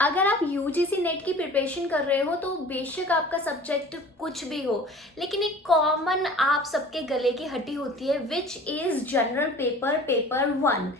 अगर आप UGC net की प्रिपरेशन कर रहे हो तो बेशक आपका सब्जेक्ट कुछ भी हो, लेकिन एक कॉमन आप सबके गले की हड्डी होती है विच इज जनरल पेपर 1।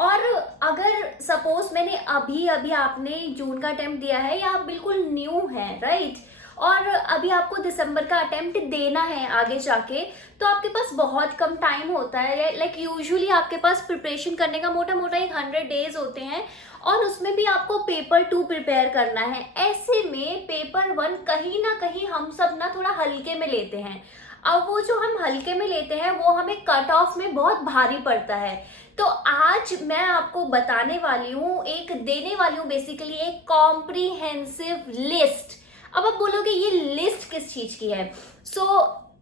और अगर सपोज मैंने अभी अभी आपने जून का अटेम्प्ट दिया है या आप बिल्कुल न्यू है, राइट, और अभी आपको दिसंबर का अटेम्प्ट देना है आगे जाके, तो आपके पास बहुत कम टाइम होता है। लाइक यूजुअली आपके पास प्रिपरेशन करने का मोटा मोटा एक 100 डेज होते हैं, और उसमें भी आपको पेपर 2 प्रिपेयर करना है। ऐसे में पेपर 1 कहीं ना कहीं हम सब ना थोड़ा हल्के में लेते हैं। अब वो जो हम हल्के में लेते हैं वो हमें कट ऑफ में बहुत भारी पड़ता है। तो आज मैं आपको बताने वाली हूँ, एक देने वाली हूँ बेसिकली एक कॉम्प्रिहेंसिव लिस्ट। अब आप बोलोगे ये लिस्ट किस चीज की है? So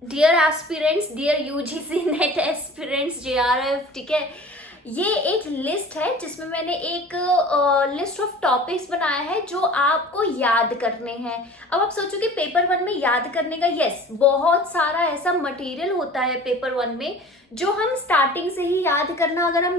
dear aspirants, dear UGC NET aspirants, JRF, ठीक है, ये एक लिस्ट है जिसमें मैंने एक लिस्ट ऑफ टॉपिक्स बनाया है जो आपको याद करने हैं। अब आप सोचो कि पेपर 1 में याद करने का, यस, बहुत सारा ऐसा मटेरियल होता है पेपर 1 में जो हम स्टार्टिंग से ही याद करना अगर हम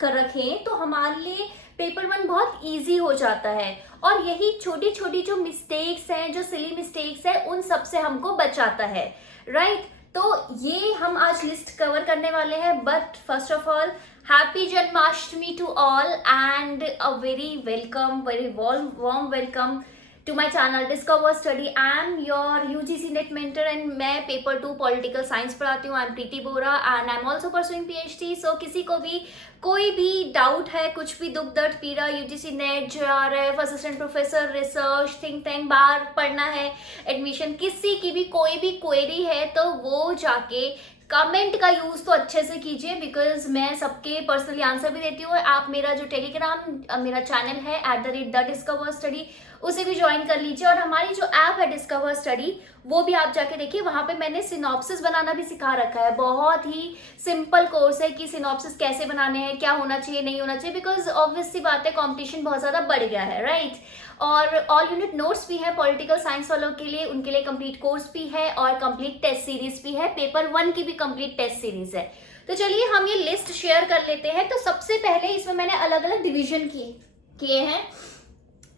कर रखें तो हमारे लिए पेपर 1 बहुत इजी हो जाता है। और यही छोटी छोटी जो मिस्टेक्स हैं, जो सिली मिस्टेक्स हैं, उन सब से हमको बचाता है, राइट। तो ये हम आज लिस्ट कवर करने वाले हैं। But first of all, happy Janmashtami to all and a very welcome, very warm welcome to my channel discover study. I am your UGC NET mentor and मैं पेपर 2 पॉलिटिकल साइंस पढ़ाती हूँ। I am Preeti Bora and I am also pursuing PhD. So किसी को भी कोई भी doubt है, कुछ भी दुख दर्द पीड़ा, UGC net, JRF, assistant professor, research, think tank, बाहर पढ़ना है, एडमिशन, किसी की भी कोई भी क्वेरी है तो वो जाके कमेंट का यूज तो अच्छे से कीजिए, बिकॉज मैं सबके पर्सनली आंसर भी देती हूँ। आप मेरा जो टेलीग्राम मेरा चैनल है @द डिस्कवर स्टडी, उसे भी ज्वाइन कर लीजिए। और हमारी जो ऐप है डिस्कवर स्टडी, वो भी आप जाके देखिए। वहां पे मैंने सिनॉप्सिस बनाना भी सिखा रखा है। बहुत ही सिंपल कोर्स है कि सिनॉप्सिस कैसे बनाने हैं, क्या होना चाहिए, नहीं होना चाहिए, बिकॉज ऑब्वियस सी बात है, कॉम्पिटिशन बहुत ज्यादा बढ़ गया है, राइट। और ऑल यूनिट नोट्स भी है पॉलिटिकल साइंस वालों के लिए, उनके लिए कंप्लीट कोर्स भी है और कंप्लीट टेस्ट सीरीज भी है। पेपर 1 की भी कंप्लीट टेस्ट सीरीज है। तो चलिए हम ये लिस्ट शेयर कर लेते हैं। तो सबसे पहले इसमें मैंने अलग अलग डिवीजन किए हैं।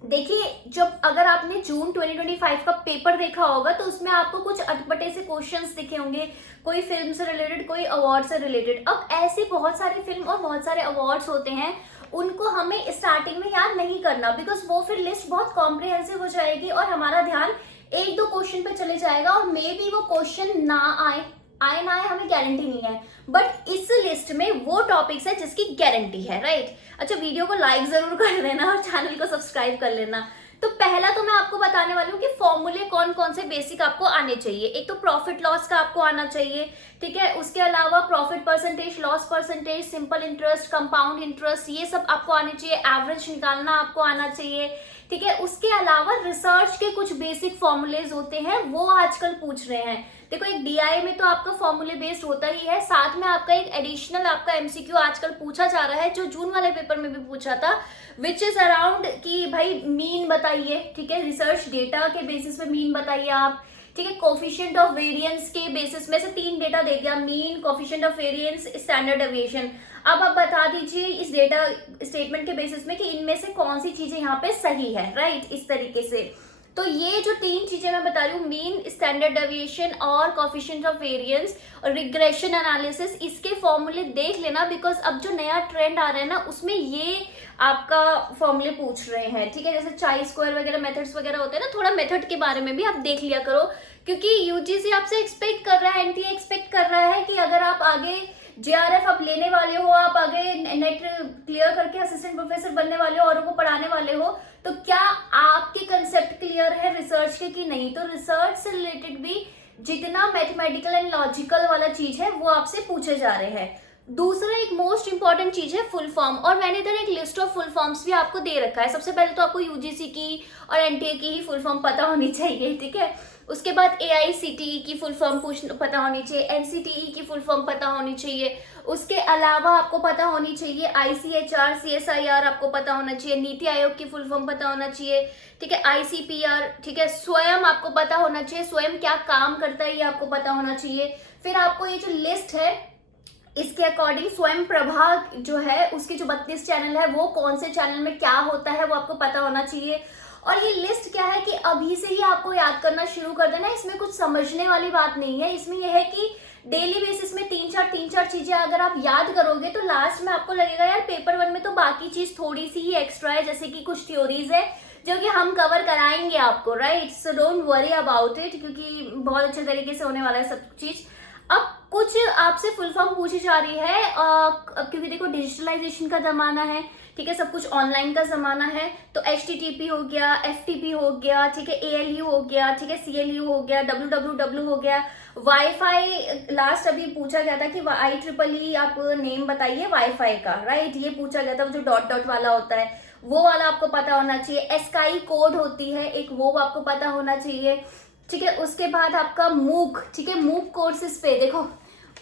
देखिए, जब अगर आपने जून 2025 का पेपर देखा होगा तो उसमें आपको कुछ अटपटे से क्वेश्चंस दिखे होंगे, कोई फिल्म से रिलेटेड, कोई अवार्ड से रिलेटेड। अब ऐसे बहुत सारी फिल्म और बहुत सारे अवार्ड्स होते हैं, उनको हमें स्टार्टिंग में याद नहीं करना, बिकॉज वो फिर लिस्ट बहुत कॉम्प्रिहेंसिव हो जाएगी और हमारा ध्यान एक दो क्वेश्चन पे चले जाएगा और मे बी वो क्वेश्चन ना आए ना आए, हमें गारंटी नहीं है। बट इस लिस्ट में वो टॉपिक्स है जिसकी गारंटी है, राइट। अच्छा, वीडियो को लाइक जरूर कर लेना और चैनल को सब्सक्राइब कर लेना। तो पहला तो मैं आपको बताने वाली हूँ कि फॉर्मूले कौन कौन से बेसिक आपको आने चाहिए। एक तो प्रॉफिट लॉस का आपको आना चाहिए, ठीक है। उसके अलावा profit percentage, loss percentage, simple interest, compound interest, ये सब आपको आने चाहिए। एवरेज निकालना आपको आना चाहिए, ठीक है। उसके अलावा रिसर्च के कुछ बेसिक फॉर्मूलेज होते हैं, वो आजकल पूछ रहे हैं। देखो, एक डीआई में तो आपका फॉर्मूले बेस्ड होता ही है, साथ में आपका एक एडिशनल आपका एमसीक्यू आजकल पूछा जा रहा है, जो जून वाले पेपर में भी पूछा था, विच इज अराउंड कि भाई मीन बताइए, ठीक है। रिसर्च डेटा के बेसिस पे मीन बताइए आप, ठीक है। कोफिशिएंट ऑफ वेरिएंस के बेसिस में से 3 डेटा दे दिया, mean, coefficient of variance, standard deviation. अब आप बता दीजिए इस डेटा स्टेटमेंट के बेसिस में कि इनमें से कौन सी चीजें यहाँ पे सही है, राइट, इस तरीके से। तो ये जो 3 चीजें मैं बता रही हूँ, मीन, स्टैंडर्ड डेविएशन और कोफिशिएंट ऑफ वेरिएंस और रिग्रेशन एनालिसिस, इसके फॉर्मूले देख लेना, बिकॉज अब जो नया ट्रेंड आ रहा है ना, उसमें ये आपका फॉर्मूले पूछ रहे हैं, ठीक है। जैसे चाई स्क्वायर वगैरह मेथड्स वगैरह होते हैं ना, थोड़ा मेथड के बारे में भी आप देख लिया करो, क्योंकि यूजीसी आपसे एक्सपेक्ट कर रहा है, एनटीए एक्सपेक्ट कर रहा है कि अगर आप आगे जेआरएफ आप लेने वाले हो, आप आगे नेट क्लियर करके असिस्टेंट प्रोफेसर बनने वाले हो, औरों को पढ़ाने वाले हो, तो क्या आपके कंसेप्ट क्लियर है रिसर्च के कि नहीं। तो रिसर्च से रिलेटेड भी जितना मैथमेटिकल एंड लॉजिकल वाला चीज है वो आपसे पूछे जा रहे हैं। दूसरा एक मोस्ट इंपॉर्टेंट चीज है फुल फॉर्म, और मैंने इधर एक लिस्ट ऑफ फुल फॉर्म्स भी आपको दे रखा है। सबसे पहले तो आपको यूजीसी की और एनटीए की ही फुल फॉर्म पता होनी चाहिए, ठीक है। उसके बाद एआईसीटीई की फुल फॉर्म पता होनी चाहिए, एनसीटीई की फुल फॉर्म पता होनी चाहिए। उसके अलावा आपको पता होनी चाहिए आईसीएचआर, सीएसआईआर आपको पता होना चाहिए, नीति आयोग की फुल फॉर्म पता होना चाहिए, ठीक है, आईसीपीआर, ठीक है। स्वयं आपको पता होना चाहिए, स्वयं क्या काम करता है ये आपको पता होना चाहिए। फिर आपको ये जो लिस्ट है इसके अकॉर्डिंग स्वयं प्रभा जो है उसके जो 32 चैनल है वो कौन से चैनल में क्या होता है वो आपको पता होना चाहिए। और ये लिस्ट क्या है कि अभी से ही आपको याद करना शुरू कर देना, इसमें कुछ समझने वाली बात नहीं है। इसमें यह है कि डेली बेसिस में तीन चार चीजें अगर आप याद करोगे तो लास्ट में आपको लगेगा यार पेपर 1 में तो बाकी चीज थोड़ी सी ही एक्स्ट्रा है, जैसे कि कुछ थ्योरीज है जो कि हम कवर कराएंगे आपको, right. So don't worry about it, क्योंकि बहुत अच्छे तरीके से होने वाला है सब चीज। अब कुछ आपसे फुल फॉर्म पूछी जा रही है क्योंकि देखो डिजिटलाइजेशन का जमाना है, ठीक है, सब कुछ ऑनलाइन का जमाना है। तो HTTP हो गया, FTP हो गया, ठीक है, ALU हो गया, ठीक है, CLU हो गया, WWW हो गया, वाईफाई लास्ट अभी पूछा गया था कि IEEE आप नेम बताइए वाईफाई का, राइट, ये पूछा गया था, जो डॉट डॉट वाला होता है वो वाला आपको पता होना चाहिए। स्काई कोड होती है एक, वो आपको पता होना चाहिए, ठीक है। उसके बाद आपका मूक, ठीक है, मूक कोर्सेज पे देखो,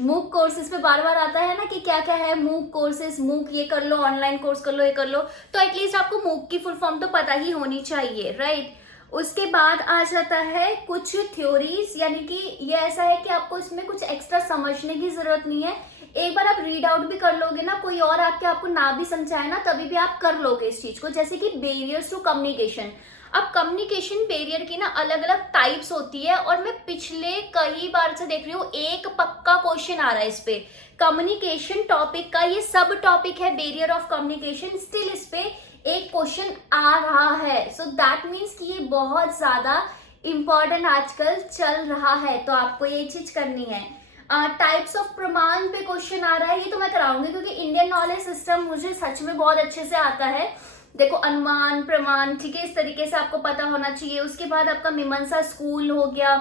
मूक कोर्सेज पे बार बार आता है ना कि क्या क्या है मूक कोर्सेज, मूक ये कर लो, ऑनलाइन कोर्स कर लो, ये कर लो, तो एटलीस्ट आपको मूक की फुल फॉर्म तो पता ही होनी चाहिए, राइट। उसके बाद आ जाता है कुछ थ्योरीज, यानी कि ये ऐसा है कि आपको इसमें कुछ एक्स्ट्रा समझने की जरूरत नहीं है, एक बार आप रीड आउट भी कर लोगे ना, कोई और आके आपको ना भी समझाए ना तभी भी आप कर लोगे इस चीज को। जैसे कि बैरियर्स टू कम्युनिकेशन। अब कम्युनिकेशन बैरियर की ना अलग अलग टाइप्स होती है, और मैं पिछले कई बार से देख रही हूँ एक पक्का क्वेश्चन आ रहा है इस पे, कम्युनिकेशन टॉपिक का, ये सब टॉपिक है बैरियर ऑफ कम्युनिकेशन, स्टिल इस पे एक क्वेश्चन आ रहा है। सो दैट मीन्स कि ये बहुत ज्यादा इंपॉर्टेंट आजकल चल रहा है, तो आपको ये चीज करनी है। टाइप्स ऑफ प्रमाण पे क्वेश्चन आ रहा है, ये तो मैं कराऊंगी क्योंकि इंडियन नॉलेज सिस्टम मुझे सच में बहुत अच्छे से आता है। देखो अनुमान, प्रमाण, ठीक है, इस तरीके से आपको पता होना चाहिए। उसके बाद आपका मीमांसा स्कूल हो गया,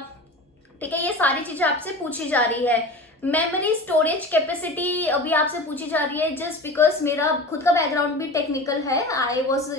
ठीक है, ये सारी चीजें आपसे पूछी जा रही है। मेमोरी स्टोरेज कैपेसिटी अभी आपसे पूछी जा रही है, जस्ट बिकॉज मेरा खुद का बैकग्राउंड भी टेक्निकल है, I was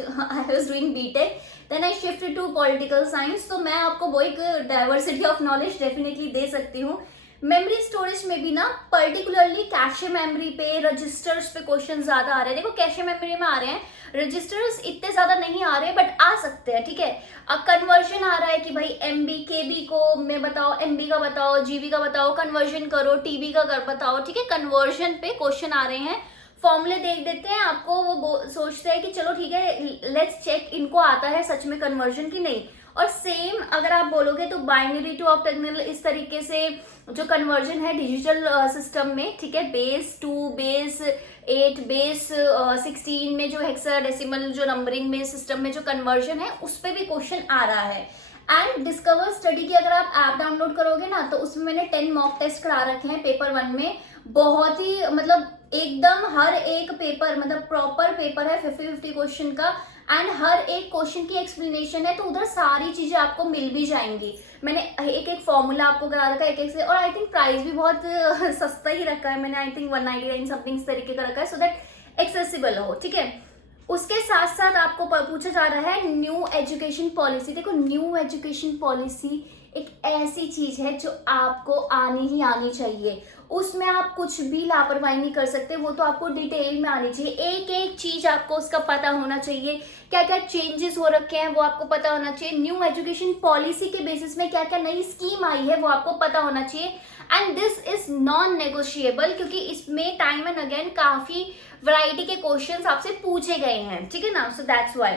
doing BTech, then I shift to political science, तो मैं आपको वो एक डाइवर्सिटी ऑफ नॉलेज डेफिनेटली दे सकती हूँ। मेमोरी स्टोरेज में भी ना पर्टिकुलरली कैशे मेमोरी पे, रजिस्टर्स पे क्वेश्चन ज्यादा आ रहे हैं। देखो कैशे मेमोरी में आ रहे हैं, रजिस्टर्स इतने ज्यादा नहीं आ रहे बट आ सकते हैं, ठीक है। अब कन्वर्जन आ रहा है कि भाई MB KB को मैं बताओ, MB का बताओ, GB का बताओ, कन्वर्जन करो, TB का कर बताओ, ठीक है, कन्वर्जन पे क्वेश्चन आ रहे हैं। फॉर्मूले देख देते हैं आपको, वो सोचते हैं कि चलो ठीक है लेट्स चेक इनको आता है सच में कन्वर्जन की नहीं। और सेम अगर आप बोलोगे तो बाइनरी टू ऑक्टेगोनल, इस तरीके से जो कन्वर्जन है डिजिटल सिस्टम में, ठीक है, बेस 2, बेस 8, बेस 16 में जो हेक्साडेसिमल जो नंबरिंग में सिस्टम में जो कन्वर्जन है उस पर भी क्वेश्चन आ रहा है। एंड डिस्कवर स्टडी की अगर आप ऐप डाउनलोड करोगे ना तो उसमें मैंने 10 मॉक टेस्ट करा रखे हैं पेपर 1 में, बहुत ही मतलब एकदम हर एक पेपर मतलब प्रॉपर पेपर है 50-50 क्वेश्चन का, एंड हर एक क्वेश्चन की एक्सप्लेनेशन है, तो उधर सारी चीजें आपको मिल भी जाएंगी। मैंने एक एक फॉर्मूला आपको करा रखा है एक एक से, और आई थिंक प्राइस भी बहुत सस्ता ही रखा है मैंने, आई थिंक 199 समथिंग इस तरीके का रखा है, सो दैट एक्सेसिबल हो, ठीक है। उसके साथ साथ आपको पूछा जा रहा है न्यू एजुकेशन पॉलिसी। देखो न्यू एजुकेशन पॉलिसी एक ऐसी चीज है जो आपको आनी ही आनी चाहिए, उसमें आप कुछ भी लापरवाही नहीं कर सकते, वो तो आपको डिटेल में आनी चाहिए, एक एक चीज आपको उसका पता होना चाहिए, क्या क्या चेंजेस हो रखे हैं वो आपको पता होना चाहिए, न्यू एजुकेशन पॉलिसी के बेसिस में क्या क्या नई स्कीम आई है वो आपको पता होना चाहिए। And this is non negotiable, क्योंकि इसमें टाइम एंड अगेन काफी वैरायटी के क्वेश्चंस आपसे पूछे गए हैं, ठीक है ना, सो दैट्स व्हाई।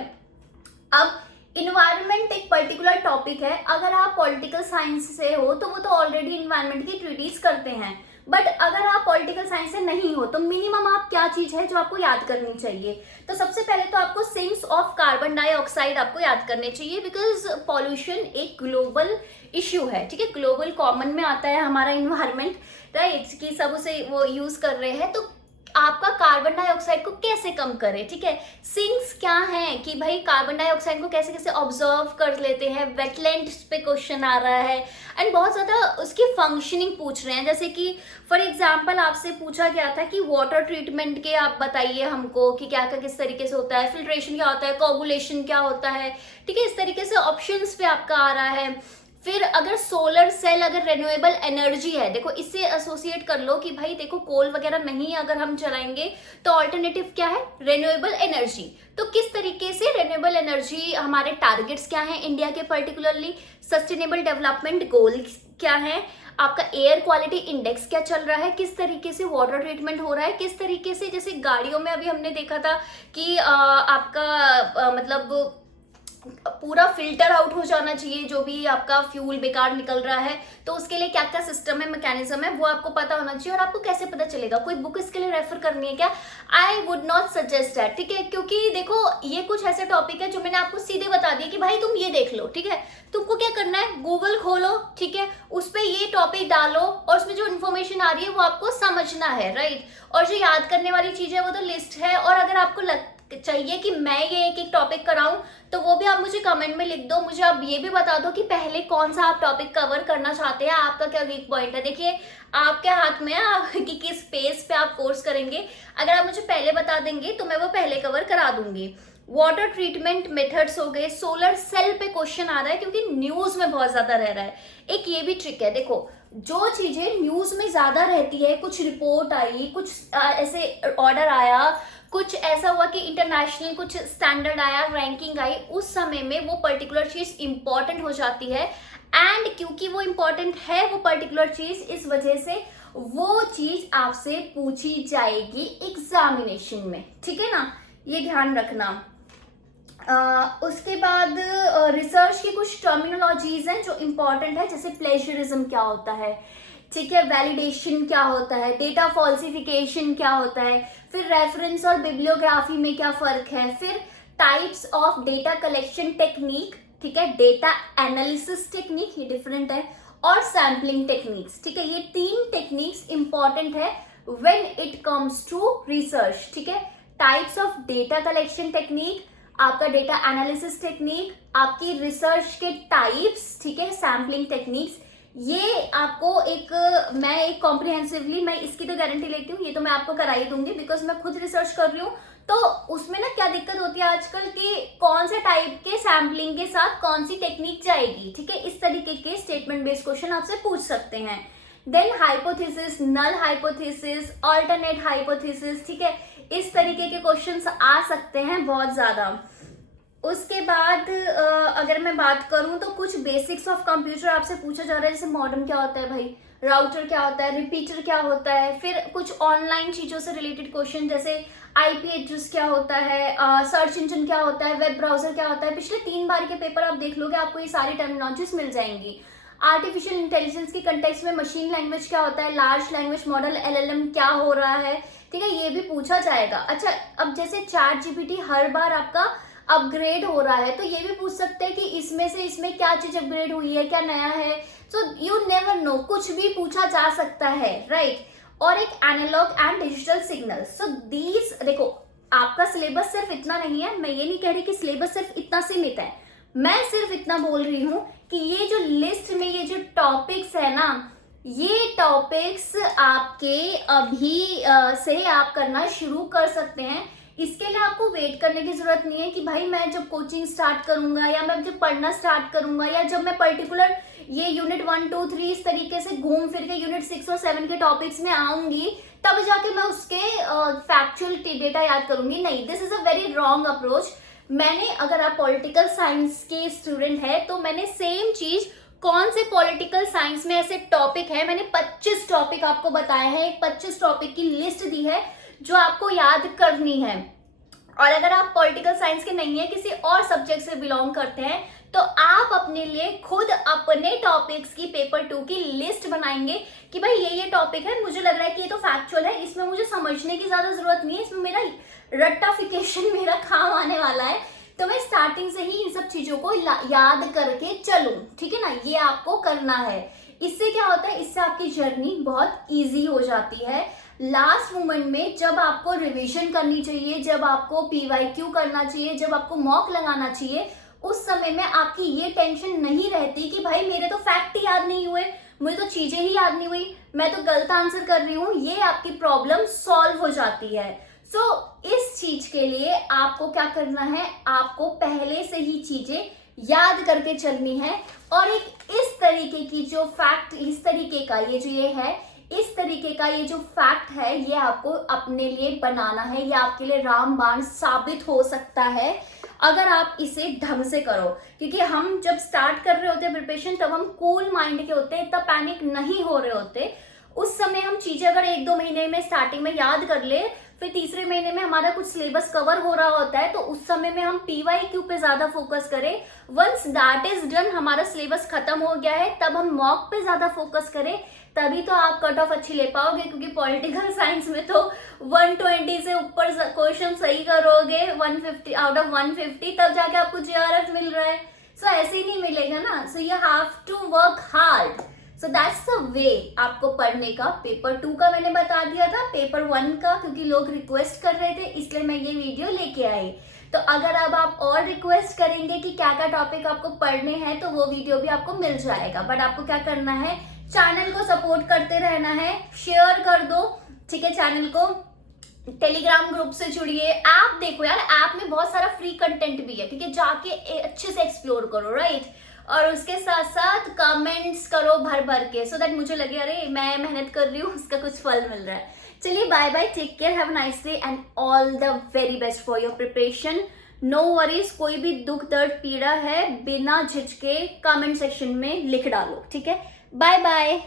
अब इन्वायरमेंट एक पर्टिकुलर टॉपिक है, अगर आप पॉलिटिकल साइंस से हो तो वो तो ऑलरेडी इन्वायरमेंट की ट्रीटीज करते हैं, बट अगर आप पॉलिटिकल साइंस से नहीं हो तो मिनिमम आप क्या चीज है जो आपको याद करनी चाहिए। तो सबसे पहले तो आपको सिंक्स ऑफ कार्बन डाइऑक्साइड आपको याद करने चाहिए, बिकॉज पॉल्यूशन एक ग्लोबल इश्यू है, ठीक है, ग्लोबल कॉमन में आता है हमारा इन्वायरमेंट, राइट, कि सब उसे वो यूज कर रहे हैं, तो आपका कार्बन डाइऑक्साइड को कैसे कम करें, ठीक है। सिंक्स क्या है कि भाई कार्बन डाइऑक्साइड को कैसे कैसे ऑब्जर्व कर लेते हैं, वेटलैंड्स पे क्वेश्चन आ रहा है, एंड बहुत ज्यादा उसकी फंक्शनिंग पूछ रहे हैं, जैसे कि फॉर एग्जांपल आपसे पूछा गया था कि वाटर ट्रीटमेंट के आप बताइए हमको कि क्या क्या किस तरीके से होता है, फिल्ट्रेशन क्या होता है, कोगुलेशन क्या होता है, ठीक है, इस तरीके से ऑप्शंस पे आपका आ रहा है। फिर अगर सोलर सेल अगर रेन्यूएबल एनर्जी है, देखो इससे एसोसिएट कर लो कि भाई देखो कोल वगैरह नहीं अगर हम चलाएंगे तो ऑल्टरनेटिव क्या है, रेन्यूएबल एनर्जी। तो किस तरीके से रेन्यूएबल एनर्जी, हमारे टारगेट्स क्या हैं इंडिया के, पर्टिकुलरली सस्टेनेबल डेवलपमेंट गोल क्या है, आपका एयर क्वालिटी इंडेक्स क्या चल रहा है, किस तरीके से वाटर ट्रीटमेंट हो रहा है, किस तरीके से, जैसे गाड़ियों में अभी हमने देखा था कि आपका मतलब पूरा फिल्टर आउट हो जाना चाहिए जो भी आपका फ्यूल बेकार निकल रहा है, तो उसके लिए क्या क्या सिस्टम है, मैकेनिज्म है, वो आपको पता होना चाहिए। और आपको कैसे पता चलेगा, कोई बुक इसके लिए रेफर करनी है क्या? I would not suggest that, ठीक है, क्योंकि देखो ये कुछ ऐसे टॉपिक है जो मैंने आपको सीधे बता दिया कि भाई तुम ये देख लो, ठीक है, तुमको क्या करना है, गूगल खोलो, ठीक है, उस पर ये टॉपिक डालो और उसमें जो इन्फॉर्मेशन आ रही है वो आपको समझना है, राइट। और जो याद करने वाली चीज है वो तो लिस्ट है, और अगर आपको चाहिए कि मैं ये एक एक टॉपिक कराऊं तो वो भी आप मुझे कमेंट में लिख दो। मुझे आप ये भी बता दो कि पहले कौन सा आप टॉपिक कवर करना चाहते हैं, आपका क्या वीक पॉइंट है। देखिए आपके हाथ में है कि किस पेस पे आप कोर्स करेंगे। अगर आप मुझे पहले बता देंगे तो मैं वो पहले कवर करा दूंगी। वाटर ट्रीटमेंट मेथड्स हो गए, सोलर सेल पे क्वेश्चन आ रहा है क्योंकि न्यूज में बहुत ज्यादा रह रहा है। एक ये भी ट्रिक है, देखो जो चीजें न्यूज में ज्यादा रहती है, कुछ रिपोर्ट आई, कुछ ऐसे ऑर्डर आया, कुछ ऐसा हुआ कि इंटरनेशनल कुछ स्टैंडर्ड आया, रैंकिंग आई, उस समय में वो पर्टिकुलर चीज इंपॉर्टेंट हो जाती है। एंड क्योंकि वो इंपॉर्टेंट है वो पर्टिकुलर चीज, इस वजह से वो चीज आपसे पूछी जाएगी एग्जामिनेशन में, ठीक है ना, ये ध्यान रखना। उसके बाद रिसर्च की कुछ टर्मिनोलॉजीज हैं जो इंपॉर्टेंट है, जैसे प्लेजरिज्म क्या होता है, ठीक है, वैलिडेशन क्या होता है, डेटा फॉल्सिफिकेशन क्या होता है, फिर रेफरेंस और बिब्लियोग्राफी में क्या फर्क है, फिर types of data collection technique, ठीक है, डेटा एनालिसिस टेक्निक, ये डिफरेंट है, और सैम्पलिंग टेक्निक्स, ठीक है, ये 3 टेक्निक्स इंपॉर्टेंट है when it comes to research, ठीक है। Types of data collection technique, आपका डेटा एनालिसिस टेक्निक, आपकी रिसर्च के टाइप्स, ठीक है, सैम्पलिंग टेक्निक्स, ये आपको मैं एक कॉम्प्रिहेंसिवली मैं इसकी तो गारंटी लेती हूँ, ये तो मैं आपको करा ही दूंगी बिकॉज मैं खुद रिसर्च कर रही हूँ। तो उसमें ना क्या दिक्कत होती है आजकल कि कौन से टाइप के सैम्पलिंग के साथ कौन सी टेक्निक जाएगी, ठीक है, इस तरीके के स्टेटमेंट बेस्ड क्वेश्चन आपसे पूछ सकते हैं। Then hypothesis, null hypothesis, alternate hypothesis, ठीक है, इस तरीके के क्वेश्चंस आ सकते हैं बहुत ज्यादा। उसके बाद अगर मैं बात करूं तो कुछ बेसिक्स ऑफ कंप्यूटर आपसे पूछा जा रहा है, जैसे मॉडेम क्या होता है भाई, राउटर क्या होता है, रिपीटर क्या होता है, फिर कुछ ऑनलाइन चीजों से रिलेटेड क्वेश्चन जैसे आईपी एड्रेस क्या होता है, सर्च इंजन क्या होता है, वेब ब्राउजर क्या होता है। पिछले 3 बार के पेपर आप देख लोगे, आपको ये सारी टर्मिनोलॉजीज मिल जाएंगी। आर्टिफिशियल इंटेलिजेंस की कंटेक्स्ट में मशीन लैंग्वेज क्या होता है, लार्ज लैंग्वेज मॉडल एलएलएम क्या हो रहा है, ठीक है, ये भी पूछा जाएगा। अच्छा, अब जैसे चैट जीपीटी हर बार आपका अपग्रेड हो रहा है तो ये भी पूछ सकते हैं कि इसमें से इसमें क्या चीज अपग्रेड हुई है, क्या नया है। सो यू नेवर नो, कुछ भी पूछा जा सकता है, राइट। और एक analogue and digital signal, so these, देखो आपका सिलेबस सिर्फ इतना नहीं है, मैं ये नहीं कह रही कि सिलेबस सिर्फ इतना सीमित है, मैं सिर्फ इतना बोल रही हूँ कि ये जो लिस्ट में ये जो टॉपिक्स है ना, ये टॉपिक्स आपके अभी से आप करना शुरू कर सकते हैं। इसके लिए आपको वेट करने की जरूरत नहीं है कि भाई मैं जब कोचिंग स्टार्ट करूंगा या मैं जब पढ़ना स्टार्ट करूंगा या जब मैं पर्टिकुलर ये यूनिट 1, 2, 3 इस तरीके से घूम फिर के यूनिट 6 और 7 के टॉपिक्स में आऊंगी तब जाके मैं उसके फैक्चुअल डेटा याद करूंगी। नहीं, this is a very wrong approach. मैंने, अगर आप पॉलिटिकल साइंस के स्टूडेंट है तो मैंने सेम चीज, कौन से पॉलिटिकल साइंस में ऐसे टॉपिक है, मैंने 25 टॉपिक आपको बताए हैं, एक 25 टॉपिक की लिस्ट दी है जो आपको याद करनी है। और अगर आप पॉलिटिकल साइंस के नहीं है, किसी और सब्जेक्ट से बिलोंग करते हैं, तो आप अपने लिए खुद अपने टॉपिक्स की पेपर 2 की लिस्ट बनाएंगे कि भाई ये टॉपिक है, मुझे लग रहा है कि ये तो फैक्चुअल है, इसमें मुझे समझने की ज्यादा जरूरत नहीं है, इसमें मेरा रट्टाफिकेशन मेरा काम आने वाला है, तो मैं स्टार्टिंग से ही इन सब चीजों को याद करके चलूं, ठीक है ना, ये आपको करना है। इससे क्या होता है, इससे आपकी जर्नी बहुत ईजी हो जाती है। लास्ट मोमेंट में जब आपको रिवीजन करनी चाहिए, जब आपको पीवाईक्यू करना चाहिए, जब आपको मॉक लगाना चाहिए, उस समय में आपकी ये टेंशन नहीं रहती कि भाई मेरे तो फैक्ट ही याद नहीं हुए, मुझे तो चीजें ही याद नहीं हुई, मैं तो गलत आंसर कर रही हूँ, ये आपकी प्रॉब्लम सॉल्व हो जाती है। सो इस चीज के लिए आपको क्या करना है, आपको पहले से ही चीजें याद करके चलनी है। और एक इस तरीके की जो फैक्ट, इस तरीके का ये जो ये है, इस तरीके का ये जो फैक्ट है, ये आपको अपने लिए बनाना है, ये आपके लिए रामबाण साबित हो सकता है। अगर आप इसे ढंग से करो, क्योंकि हम जब स्टार्ट कर रहे होते हैं प्रिपरेशन तब हम कूल माइंड के होते हैं, इतना पैनिक नहीं हो रहे होते। उस समय हम चीजें अगर 1-2 महीने में स्टार्टिंग में याद कर ले, फिर तीसरे महीने में हमारा कुछ सिलेबस कवर हो रहा होता है, तो उस समय में हम PYQ पे ज्यादा फोकस करें। वंस दैट इज डन, हमारा सिलेबस खत्म हो गया है, तब हम मॉक पे ज्यादा फोकस करें, तभी तो आप कट ऑफ अच्छी ले पाओगे। क्योंकि पॉलिटिकल साइंस में तो 120 से ऊपर क्वेश्चन सही करोगे, 150 आउट ऑफ 150, तब जाके आपको JRF मिल रहा है। सो ऐसे ही नहीं मिलेगा ना। So you have to work hard. So that's the way आपको पढ़ने का। पेपर 2 का मैंने बता दिया था, पेपर 1 का क्योंकि लोग रिक्वेस्ट कर रहे थे इसलिए मैं ये वीडियो लेके आई। तो अगर अब आप और रिक्वेस्ट करेंगे कि क्या क्या टॉपिक आपको पढ़ने हैं तो वो वीडियो भी आपको मिल जाएगा। बट आपको क्या करना है, चैनल को सपोर्ट करते रहना है, शेयर कर दो, ठीक है, चैनल को। टेलीग्राम ग्रुप से जुड़िए। ऐप देखो यार, ऐप में बहुत सारा फ्री कंटेंट भी है, ठीक है, जाके अच्छे से एक्सप्लोर करो, राइट। और उसके साथ साथ कमेंट्स करो भर भर के, सो दैट मुझे लगे अरे मैं मेहनत कर रही हूँ, उसका कुछ फल मिल रहा है। चलिए bye bye, take care, have a nice day and all the very best for your preparation. No worries, कोई भी दुख दर्द पीड़ा है बिना झिझके कमेंट सेक्शन में लिख डालो, ठीक है। Bye bye.